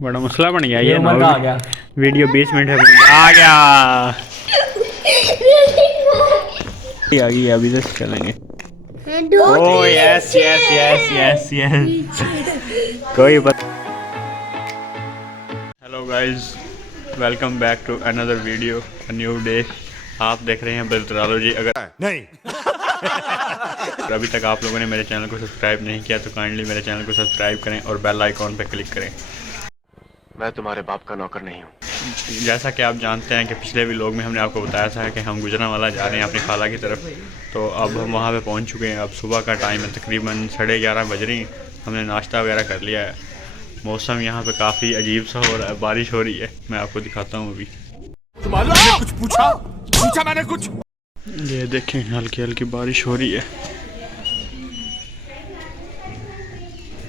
बड़ा मसला बन गया ये उमर का आ गया। वीडियो 20 मिनट है आ गया आ गई अभी तक चलेंगे। Oh yes yes yes yes yes कोई बात। Hello guys, welcome back to another video, a new day. आप देख रहे हैं ब्रदरोलॉजी। अगर नहीं अभी तक आप लोगों ने मेरे चैनल को सब्सक्राइब नहीं किया तो काइंडली मेरे चैनल को सब्सक्राइब करें और बेल आइकॉन पर क्लिक करें। मैं तुम्हारे बाप का नौकर नहीं हूँ। जैसा कि आप जानते हैं कि पिछले व्लॉग में हमने आपको बताया था कि हम गुजरांवाला जा रहे हैं अपनी खाला की तरफ। तो अब हम वहाँ पे पहुँच चुके हैं। अब सुबह का टाइम है, तकरीबन 11:30 बज रही। हमने नाश्ता वगैरह कर लिया है। मौसम यहाँ पे काफ़ी अजीब सा हो रहा है, बारिश हो रही है। मैं आपको दिखाता हूँ अभी। कुछ पूछा मैंने कुछ। ये देखें, हल्की हल्की बारिश हो रही है।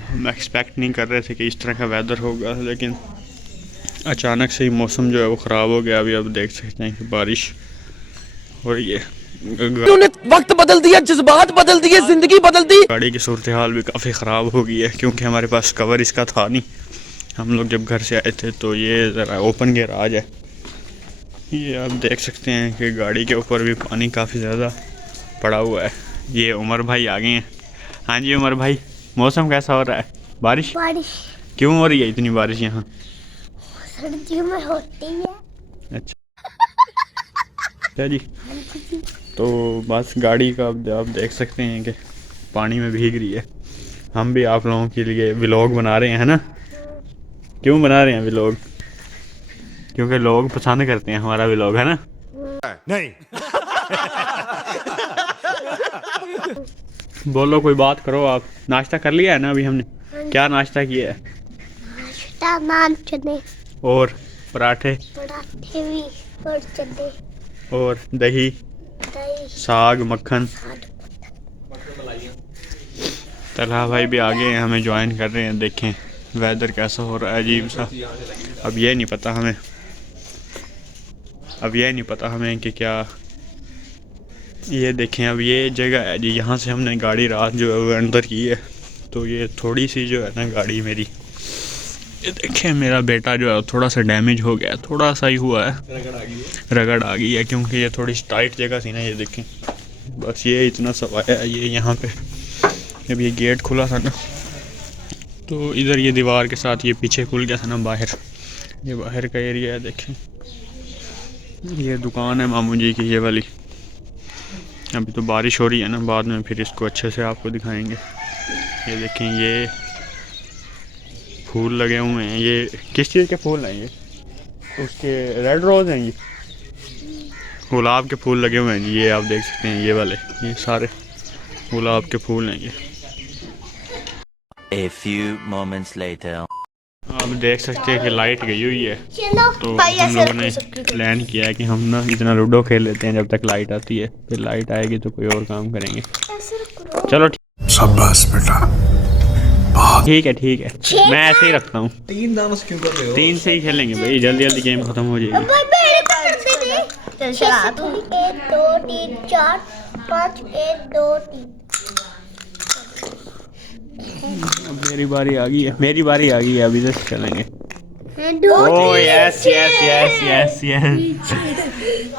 हम एक्सपेक्ट नहीं कर रहे थे कि इस तरह का वेदर होगा, लेकिन अचानक से ही मौसम जो है वो ख़राब हो गया। अभी आप देख सकते हैं कि बारिश हो रही है। उन्होंने वक्त बदल दिया, जज्बात बदल दिए, जिंदगी बदल दी। गाड़ी की सूरत हाल भी काफ़ी ख़राब हो गई है क्योंकि हमारे पास कवर इसका था नहीं। हम लोग जब घर से आए थे तो ये ज़रा ओपन गैराज है। ये आप देख सकते हैं कि गाड़ी के ऊपर भी पानी काफ़ी ज़्यादा पड़ा हुआ है। ये उमर भाई आ गए हैं। हाँ जी उमर भाई, मौसम कैसा हो रहा है? बारिश क्यों हो रही है इतनी बारिश यहाँ? सर्दियों में होती है। अच्छा जी। तो बस गाड़ी का आप देख सकते हैं कि पानी में भीग रही है। हम भी आप लोगों के लिए व्लॉग बना रहे हैं ना। क्यों बना रहे हैं व्लॉग? क्योंकि लोग पसंद करते हैं हमारा व्लॉग, है ना? नहीं। बोलो, कोई बात करो आप। नाश्ता कर लिया है ना अभी हमने? क्या नाश्ता किया है? नाश्ता नान चने और पराठे भी और चने और दही दही साग मक्खन। तलहा भाई भी आगे हैं, हमें ज्वाइन कर रहे हैं। देखें वेदर कैसा हो रहा है, अजीब सा। अब ये नहीं पता हमें कि क्या। ये देखें, अब ये जगह है जी, यहाँ से हमने गाड़ी रात जो है वो अंदर की है। तो ये थोड़ी सी जो है ना गाड़ी मेरी, ये देखें मेरा बेटा जो है थोड़ा सा डैमेज हो गया, थोड़ा सा ही हुआ है, रगड़ आ गई है क्योंकि ये थोड़ी टाइट जगह थी ना। ये देखें बस ये इतना सवाया है। ये यहाँ पे जब ये गेट खुला था ना तो इधर ये दीवार के साथ ये पीछे खुल गया था ना बाहर। ये बाहर का एरिया है। देखें ये दुकान है मामू जी की, ये वाली। अभी तो बारिश हो रही है ना, बाद में फिर इसको अच्छे से आपको दिखाएंगे। ये देखें ये फूल लगे हुए हैं। ये किस चीज़ के फूल हैं? ये उसके रेड रोज़ हैं, ये गुलाब के फूल लगे हुए हैं। ये आप देख सकते हैं, ये वाले ये सारे गुलाब के फूल हैं। ये A few moments later. आप देख सकते हैं कि लाइट गई हुई है। चलो तो हम लोगों ने प्लान किया है कि हम ना इतना लूडो खेल लेते हैं जब तक लाइट आती है। फिर लाइट आएगी तो कोई और काम करेंगे। चलो शाबाश बेटा। ठीक है मैं ऐसे ही रखता हूँ। 3 दानों से क्यों कर रहे हो? 3 से ही खेलेंगे भाई, जल्दी जल्दी गेम खत्म हो जाएगी। 1 2 3 4 5 1 2 3। अब मेरी बारी आ गई है, अभी तक चलेंगे। Oh yes yes yes yes yes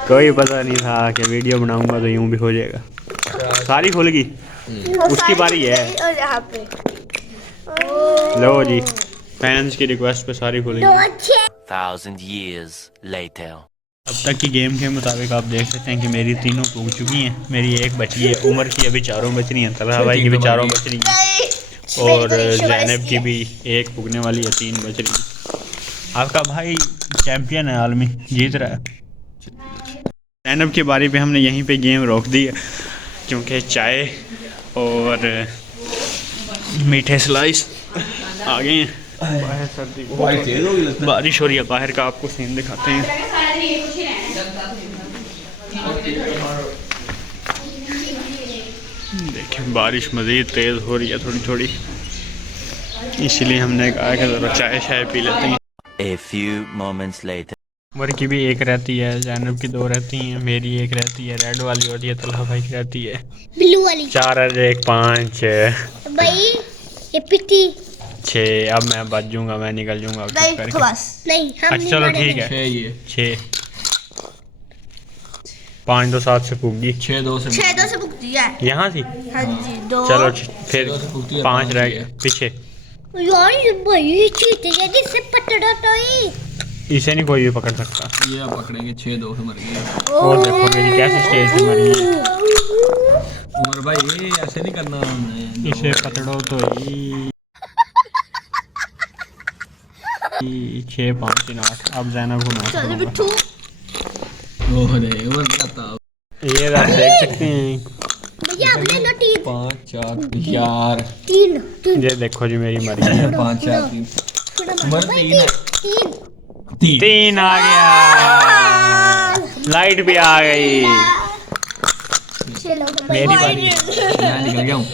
कोई पता नहीं था कि वीडियो बनाऊंगा तो यूं भी हो जाएगा। सारी खुल गई, उसकी बारी है। और यहाँ पे लो जी, फैंस की रिक्वेस्ट पे सारी खुल गई। 1,000 years later. अब तक की गेम के मुताबिक आप देख सकते हैं कि मेरी तीनों पुग चुकी हैं। मेरी एक बची है, उमर की अभी 4 बच रही हैं, तलहा भाई की भी 4 बच रही हैं और ज़ैनब की भी 1 पुगने वाली है, 3 बच रही हैं। आपका भाई चैम्पियन है, आलमी जीत रहा है। ज़ैनब की बारी पे हमने यहीं पे गेम रोक दी है क्योंकि चाय और मीठे स्लाइस आ गए हैं। बाहर सर्दी बारिश हो रही है, बाहर का आपको सीन दिखाते हैं। देखें बारिश मज़ीद तेज़ हो रही है थोड़ी थोड़ी, इसलिए हमने कहा कि ज़रा चाय पी लेते हैं। A few moments later. Umar की भी 1 रहती है, ज़ैनब की 2 रहती हैं, मेरी 1 रहती है, रेड वाली होती है, तलहा भाई की रहती है ब्लू वाली 4 और 1 5। भाई ये पिटी 6। अब मैं बच जाऊंगा, मैं निकल जाऊंगा अब चुप नहीं करके। तो बस नहीं हम अच्छा चलो ठीक है। 6 ये 6 5 2 7 से पूगी। 6 2 से 6-2 से भुगती है। यहाँ थी। हाँ जी 2 चलो फिर 6 2 से पूगती है, 5 रह पाँच गए है। पीछे। यार ये भाई चीते है जिससे पटड़ा तो ही इसे नहीं कोई भी पकड़ सकता। ये अब पकड़ेंगे। 6 2 से मर गई। और देखो मेरी कैसे स्टेज पे मरी है। उमर भाई ये ऐसे नहीं करना हमने। इसे पकड़ो तो ही। 6 5 3 8। अब जैनब को मैं चल पकड़ूंगा। बिट्टू ओह रे उमर क्या था। ये आप देख सकते हैं। भैया अब ले लो 3 5 4 यार 3 ये देखो जी मेरी मरी है। 5 4 3 उमर 3 है। 3 3 आ गया। लाइट भी आ गई। चलो मेरी बारी। मैं निकल गया हूँ।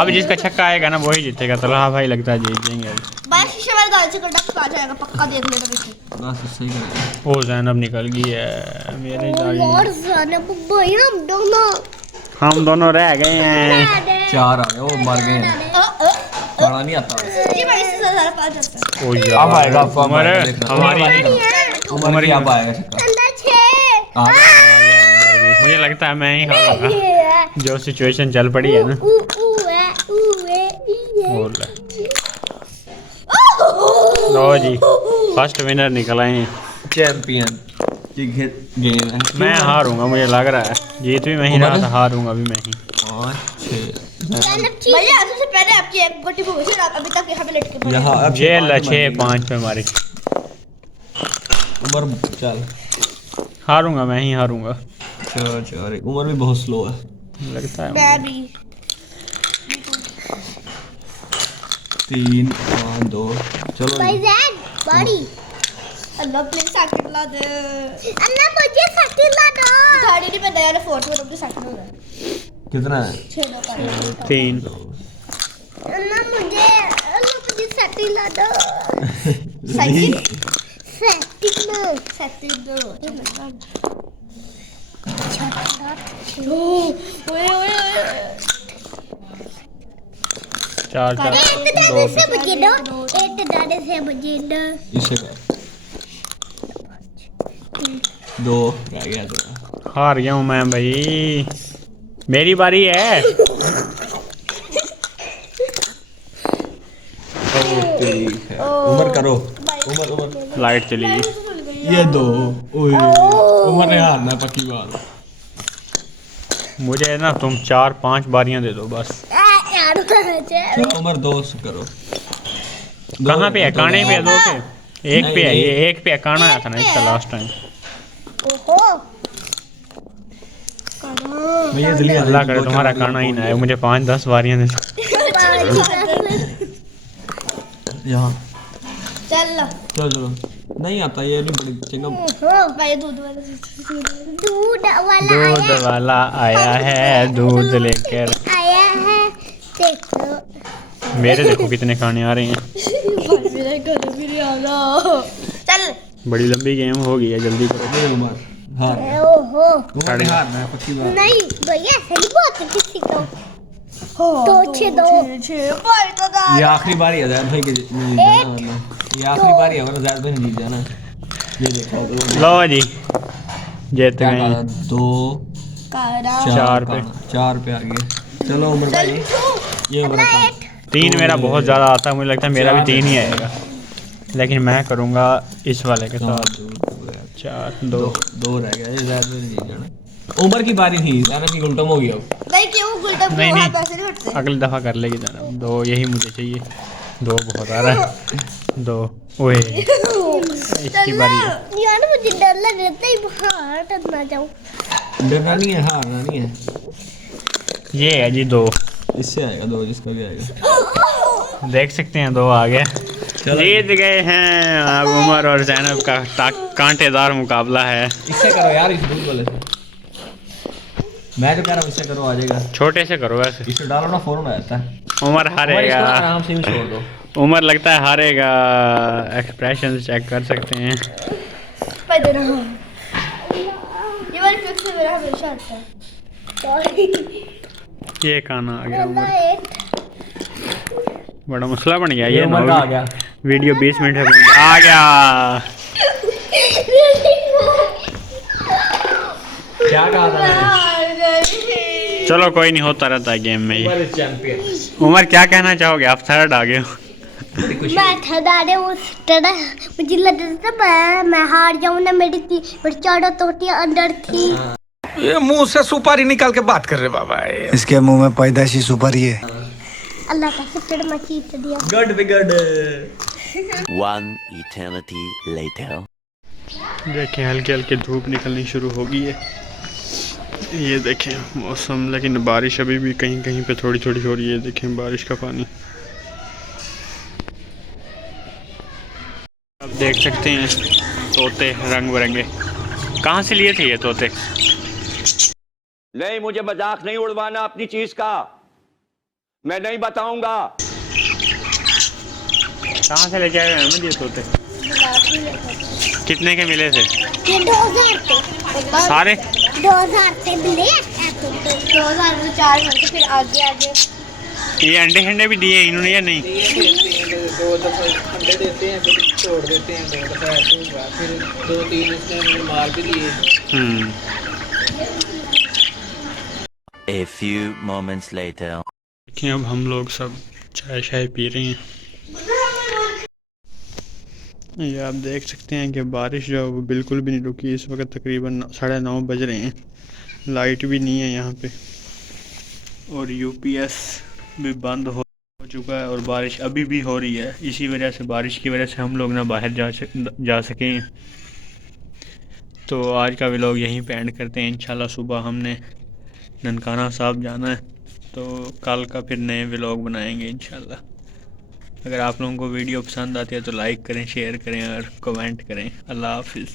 अब जिसका छक्का आएगा ना वही जीतेगा। तो हाँ भाई लगता है जीत जाएंगे अब। बस शीशे वाले दाल से कटा आ जाएगा पक्का देख लेना बेटी। बस सही करेगा। ओ जैनब निकल गई है मेरे यार जाने भाई हम दोनों रह गए हैं। 4 आ गए। वो मर गए हैं। खाना नहीं आता। जी भाई से ज़्यादा पा जाता है। ओ यार अब आएगा आपको। अब उमर आएगा, देखना। हमारी उमर की अब आएगा छक्का। अंदर 6 आ गया। मुझे लगता है मैं ही हारूंगा। जो सिचुएशन चल पड़ी है ना। और लो जी फर्स्ट विनर निकल आए हैं। चैंपियन की गेम है। मैं हारूंगा मुझे लग रहा है। जीत भी मैं ही रहा था, हारूंगा भी मैं ही। 5 6 भैया सबसे पहले आपकी एक गोटी को घुसे आप अभी तक यहाँ पे लटके पड़े यहाँ अब जेल 6 5 पे मारी। उमर चल। हारूंगा मैं ही हारूंगा 4 4। उमर भी बहुत स्लो है लगता है। मैं भी 3 5 2। चलो भाई जैन बड़ी अल्लाह प्लीज साकिब ला दे। अल्लाह मुझे साकिब ला दो। गाड़ी नहीं पे नया फोर्थ में तुमने साकिब हो गया। कितना है। 6 दो का 3 अल्लाह मुझे साकिब ला दो। साकिब साकिब दो। ओए ओए 4 4 2 से मुझे दो एक दाने से मुझे दो। इसे कर 2 रह गया तेरा। हार गया हूँ मैं भाई। मेरी बारी है। ठीक है उमर करो। उमर लाइट चली गई। ये 2। ओए उमर ने हारना पक्की बात। मुझे ना तुम 4 5 बारियां दे दो बस। चलो उमर 2 करो। कहाँ पे है? काने पे है? 2 पे? एक पे है। ये एक पे है। काना आया था ना इसका लास्ट टाइम। भैया जल्दी अल्लाह करे तुम्हारा काना ही ना है। मुझे 5 10 बारियां दे दो। यहाँ चल चलो चलो। नहीं आता ये नहीं बड़ी चंगा। भाई दूध वाला आया है दूध लेकर। आया है देखो। मेरे देखो कितने खाने आ रहे हैं। चल बड़ी लंबी गेम हो गई है। जल्दी करो। दे उमर हार। ओहो उमर ने हारना है पक्की बात। नहीं भैया सही बात है किसी को दो 6 2 भाई तो ये आखिरी बारी है ज़ैद भाई के जीत जाना। ये आखिरी बारी है वरना ज़ैद भाई ने जीत जाना। ये देखो लो जी जीत गए। 2 4 पे 4 पे आ गए। चलो उमर भाई ये उमर का 3 मेरा बहुत ज़्यादा आता है। मुझे लगता है मेरा भी 3 ही आएगा। लेकिन मैं करूँगा इस वाले के साथ। 4 2 2 रह गया। ये ज़ैद भाई ने जीत जाना। उमर की बारी थी ज़ैनब की उल्टम हो गया। नहीं क्यों गुलटम नहीं को नहीं पैसे नहीं हटते। अगली दफ़ा कर लेगी जनाब। 2 यही मुझे चाहिए। 2 बहुत आ रहा है। 2 ओए इसकी बारी है। यार मुझे डर लग रहा है बाहर टकरा जाऊं। डरना नहीं है हारना नहीं है। ये है जी 2। इससे आएगा 2 जिसका भी आएगा। देख सकते हैं 2 आ गया। जीत गए हैं। अब उमर और जैनब का कांटेदार मुकाबला है। इससे करो यार इस दूध वाले से। मैं तो कह रहा हूँ इससे करो आ जाएगा। छोटे से करो वैसे। इसे डालो ना फौरन आ जाता है। उमर उमर हारेगा। इसको आराम से ही छोड़ दो। उमर लगता है हारेगा। एक्सप्रेशन चेक कर सकते हैं। भाई दे रहा हूं ये वाली ट्रिक से मेरा हमेशा आता है। सॉरी ये खाना आ गया उमर। बड़ा मसला बन गया ये ये उमर का आ गया। वीडियो 20 मिनट है आ गया। क्या कहा था मैंने? चलो कोई नहीं, होता रहता है गेम में ये। उमर चैंपियन। उमर क्या कहना चाहोगे, आप थर्ड आ गए हो। मैं थर्ड आ रहे उस तरह मुझे लग रहा था मैं हार जाऊं ना, मेरी 14 तोतियां अंदर थी। ये मुंह से सुपारी निकाल के बात कर रहे बाबा। इसके मुंह में पैदाइशी सुपारी है। अल्लाह का शुक्र मैं जीत दिया। Good be good. One eternity later. देखें हल्के हल्के धूप निकलनी शुरू हो गई है। ये देखें मौसम, लेकिन बारिश अभी भी कहीं कहीं पे थोड़ी थोड़ी हो रही है। देखें बारिश का पानी आप देख सकते हैं। तोते रंग बिरंगे, कहाँ से लिए थे ये तोते? नहीं, मुझे मजाक नहीं उड़वाना अपनी चीज का, मैं नहीं बताऊंगा। कहाँ से लेके आए हैं अहमद ये तोते? कितने के मिले थे? ये 2000 थे सारे 2000 से मिले। 2000 में 4 घंटे फिर आगे आगे ये अंडे शंडे भी दिए इन्होंने या नहीं? दो दफा अंडे देते हैं, फिर छोड़ देते हैं, 2 दफा ऐसे हुआ, फिर 2-3 इसने मुझे मार भी दिए। A few moments later. देखिए अब हम लोग सब चाय शाय पी रहे हैं। ये आप देख सकते हैं कि बारिश जो है वो बिल्कुल भी नहीं रुकी। इस वक्त तकरीबन 9:30 बज रहे हैं, लाइट भी नहीं है यहाँ पे, और यूपीएस भी बंद हो चुका है, और बारिश अभी भी हो रही है। इसी वजह से, बारिश की वजह से हम लोग ना बाहर जा सकें। तो आज का व्लॉग यहीं पे एंड करते हैं। इंशाल्लाह सुबह हमने ननकाना साहब जाना है, तो कल का फिर नए व्लॉग बनाएंगे इंशाल्लाह। अगर आप लोगों को वीडियो पसंद आती है तो लाइक करें, शेयर करें और कमेंट करें। अल्लाह हाफिज़।